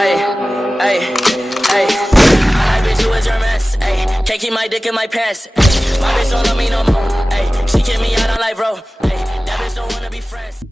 Ay, ay, ay. My bitch, who is your mess? Ay, can't keep my dick in my pants. Ay, my bitch don't love me no more. Ay, she kick me out on life, bro. Ay, that bitch don't wanna be friends.